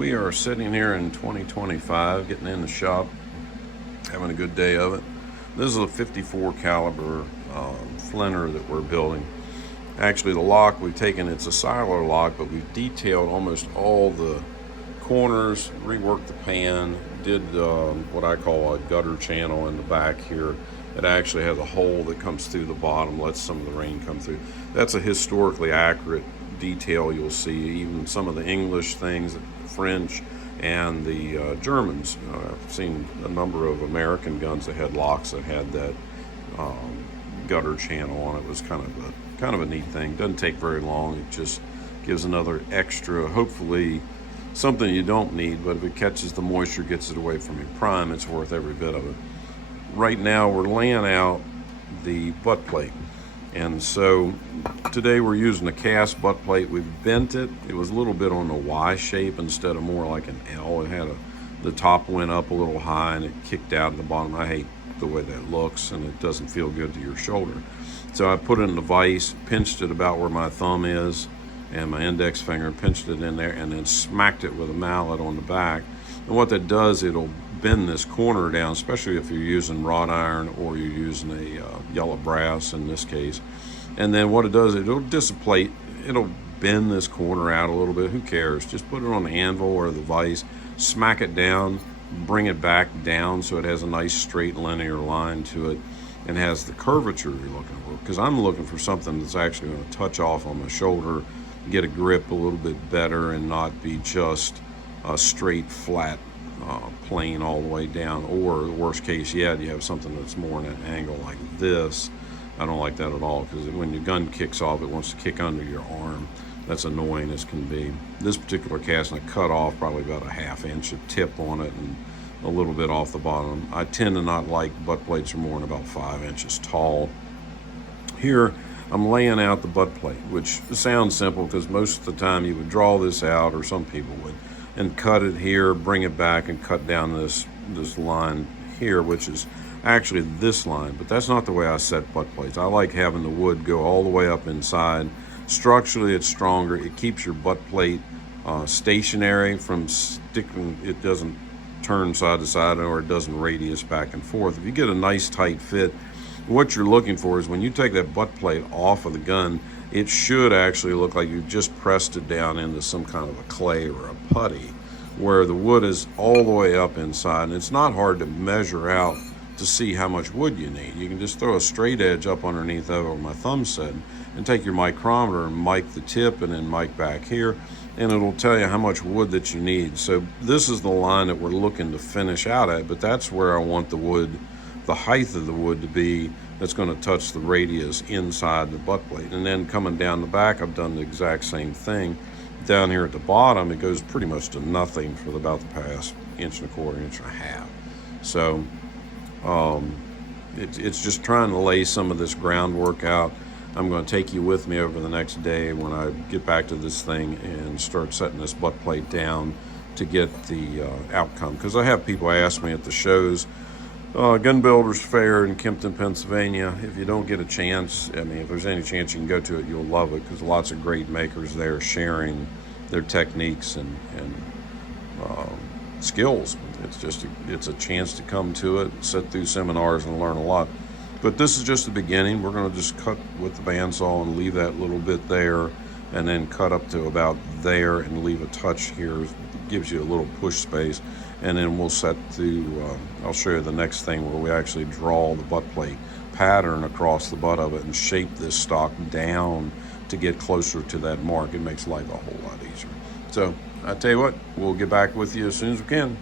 We are sitting here in 2025, getting in the shop, having a good day of it. This is a 54 caliber flinter that we're building. Actually, the lock we've taken, it's a silo lock, but we've detailed almost all the corners, reworked the pan, did what I call a gutter channel in the back here. It actually has a hole that comes through the bottom, lets some of the rain come through. That's a historically accurate detail you'll see. Even some of the English things, French, and the Germans. I've seen a number of American guns that had locks that had that gutter channel on it. It was kind of a neat thing. Doesn't take very long. It just gives another extra, hopefully something you don't need, but if it catches the moisture, gets it away from your prime, it's worth every bit of it. Right now we're laying out the butt plate, and so today we're using a cast butt plate. We've bent it. It was a little bit on the Y shape instead of more like an L. It had the top went up a little high and it kicked out at the bottom. I hate the way that looks, and it doesn't feel good to your shoulder. So I put it in the vise, pinched it about where my thumb is and my index finger, pinched it in there, and then smacked it with a mallet on the back. And what that does, it'll bend this corner down, especially if you're using wrought iron or you're using a yellow brass in this case. And then what it does, it'll displate, it'll bend this corner out a little bit. Who cares? Just put it on the anvil or the vise, smack it down, bring it back down so it has a nice straight linear line to it and has the curvature you're looking for. Because I'm looking for something that's actually going to touch off on my shoulder, get a grip a little bit better, and not be just a straight flat plane all the way down, or the worst case yet, you have something that's more in an angle like this. I don't like that at all, because when your gun kicks off, it wants to kick under your arm. That's annoying as can be. This particular casting, I cut off probably about a 1/2 inch of tip on it and a little bit off the bottom. I tend to not like butt plates are more than about 5 inches tall. Here I'm laying out the butt plate, which sounds simple because most of the time you would draw this out, or some people would, and cut it here, bring it back and cut down this line here, which is actually this line, but that's not the way I set butt plates. I like having the wood go all the way up inside. Structurally it's stronger. It keeps your butt plate stationary from sticking. It doesn't turn side to side, or it doesn't radius back and forth. If you get a nice tight fit, what you're looking for is when you take that butt plate off of the gun, it should actually look like you just pressed it down into some kind of a clay or a putty, where the wood is all the way up inside. And it's not hard to measure out to see how much wood you need. You can just throw a straight edge up underneath of where my thumb set and take your micrometer and mic the tip and then mic back here, and it'll tell you how much wood that you need. So this is the line that we're looking to finish out at, but that's where I want the wood, the height of the wood to be, that's going to touch the radius inside the butt plate. And then coming down the back, I've done the exact same thing. Down here at the bottom, it goes pretty much to nothing for about the past 1.25 inches, 1.5 inches. So it's just trying to lay some of this groundwork out. I'm going to take you with me over the next day when I get back to this thing and start setting this butt plate down to get the outcome. Because I have people ask me at the shows, Gun Builders Fair in Kempton, Pennsylvania. If you don't get a chance, I mean, if there's any chance you can go to it, you'll love it, because lots of great makers there sharing their techniques and skills. It's a chance to come to it, sit through seminars and learn a lot. But this is just the beginning. We're going to just cut with the bandsaw and leave that little bit there, and then cut up to about there and leave a touch here. It gives you a little push space. And then we'll set I'll show you the next thing where we actually draw the butt plate pattern across the butt of it and shape this stock down to get closer to that mark. It makes life a whole lot easier. So I tell you what, we'll get back with you as soon as we can.